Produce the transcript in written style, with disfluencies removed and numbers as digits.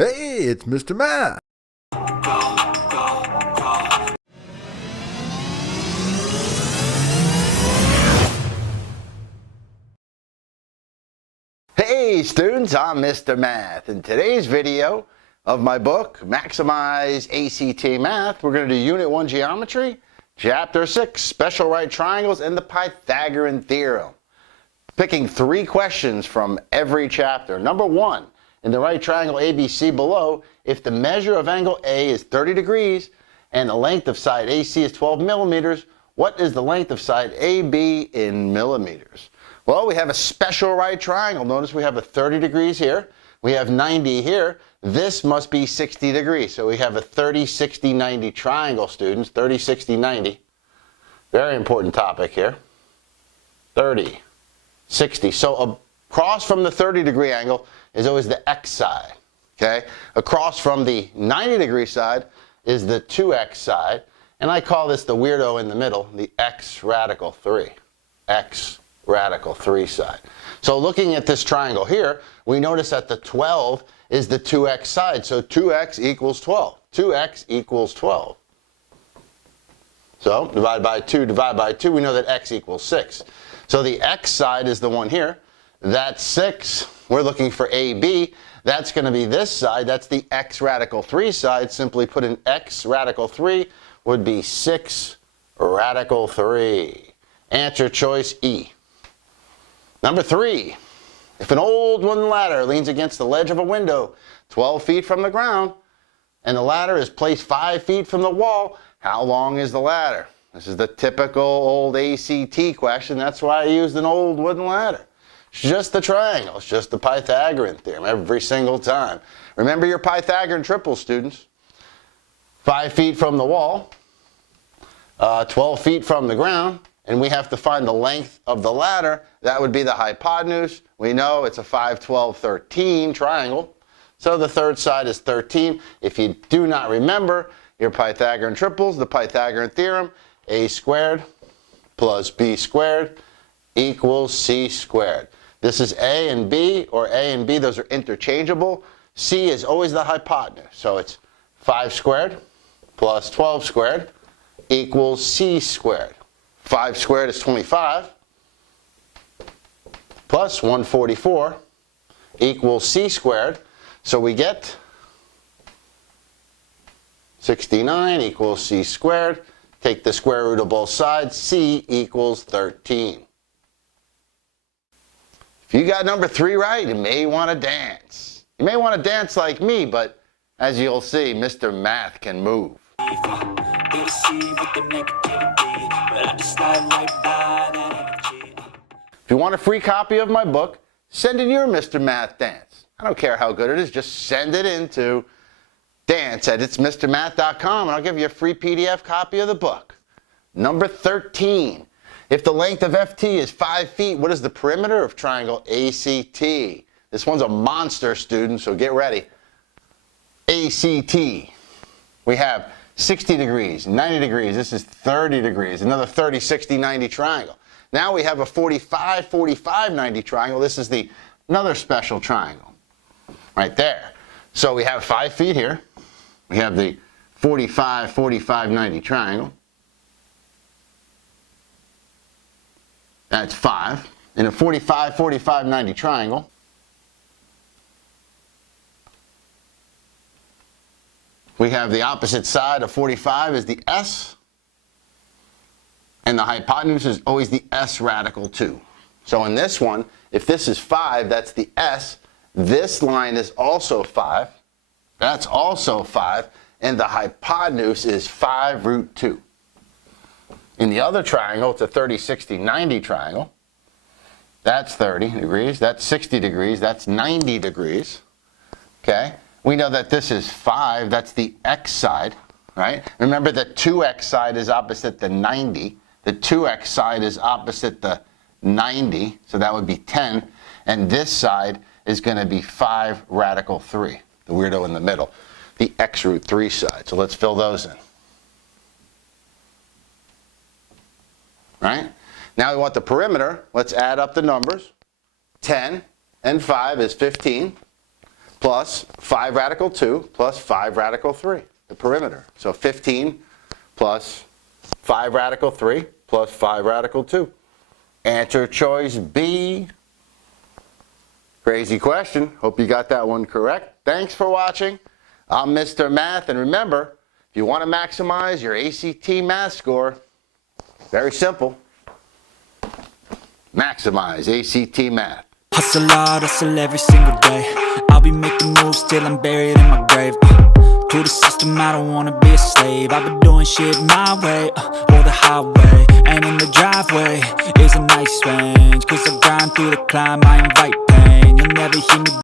Hey, it's Mr. Math. Hey students, I'm Mr. Math. In today's video of my book, Maximize ACT Math, we're going to do Unit 1 Geometry, Chapter 6, Special Right Triangles, and the Pythagorean theorem. Picking 3 questions from every chapter. Number 1, in the right triangle ABC below, if the measure of angle A is 30 degrees and the length of side AC is 12 millimeters, what is the length of side AB in millimeters? Well, we have a special right triangle. Notice we have a 30 degrees here. We have 90 here. This must be 60 degrees. So we have a 30, 60, 90 triangle, students. 30, 60, 90. Very important topic here. 30, 60. So across from the 30 degree angle is always the x side. Okay? Across from the 90 degree side is the 2x side. And I call this the weirdo in the middle, the x radical 3. X radical 3 side. So looking at this triangle here, we notice that the 12 is the 2x side. So 2x equals 12. 2x equals 12. So divide by 2, divide by 2, we know that x equals 6. So the x side is the one here. That's 6. We're looking for AB. That's going to be this side. That's the x radical 3 side. Simply put in x radical 3 would be 6 radical 3. Answer choice E. Number 3, if an old wooden ladder leans against the ledge of a window 12 feet from the ground and the ladder is placed 5 feet from the wall, how long is the ladder? This is the typical old ACT question. That's why I used an old wooden ladder. It's just the triangle. It's just the Pythagorean theorem every single time. Remember your Pythagorean triple, students. 5 feet from the wall, 12 feet from the ground, and we have to find the length of the ladder. That would be the hypotenuse. We know it's a 5, 12, 13 triangle. So the third side is 13. If you do not remember your Pythagorean triples, the Pythagorean theorem, a squared plus b squared equals c squared. This is a and b, or a and b, those are interchangeable. C is always the hypotenuse. So it's 5 squared plus 12 squared equals c squared. 5 squared is 25, plus 144 equals c squared. So we get 69 equals c squared. Take the square root of both sides. C equals 13. If you got number 3 right, you may want to dance. You may want to dance like me, but as you'll see, Mr. Math can move. If you want a free copy of my book, send in your Mr. Math dance. I don't care how good it is, just send it in to dance@itsmrmath.com and I'll give you a free PDF copy of the book. Number 13. If the length of FT is 5 feet, what is the perimeter of triangle ACT? This one's a monster, student, so get ready. ACT. We have 60 degrees, 90 degrees, this is 30 degrees, another 30, 60, 90 triangle. Now we have a 45, 45, 90 triangle. This is another special triangle right there. So we have 5 feet here. We have the 45, 45, 90 triangle. That's 5. In a 45, 45, 90 triangle, we have the opposite side of 45 is the S, and the hypotenuse is always the S radical 2. So in this one, if this is 5, that's the S. This line is also 5. That's also 5. And the hypotenuse is 5 root 2. In the other triangle, it's a 30, 60, 90 triangle. That's 30 degrees. That's 60 degrees. That's 90 degrees. Okay? We know that this is 5. That's the x side, right? Remember the 2x side is opposite the 90. The 2x side is opposite the 90, so that would be 10. And this side is going to be 5 radical 3, the weirdo in the middle, the x root 3 side. So let's fill those in. Right? Now we want the perimeter. Let's add up the numbers. 10 and 5 is 15. plus 5 radical 2 plus 5 radical 3, the perimeter. So 15 plus 5 radical 3 plus 5 radical 2. Answer choice B. Crazy question. Hope you got that one correct. Thanks for watching. I'm Mr. Math, and remember, if you want to maximize your ACT math score, very simple. Maximize ACT math. Hustle hard, hustle every single day. I'll be making moves till I'm buried in my grave. To the system, I don't wanna be a slave. I've been doing shit my way, or the highway. And in the driveway is a nice range, 'cause I grind through the climb, I invite pain. You'll never hear me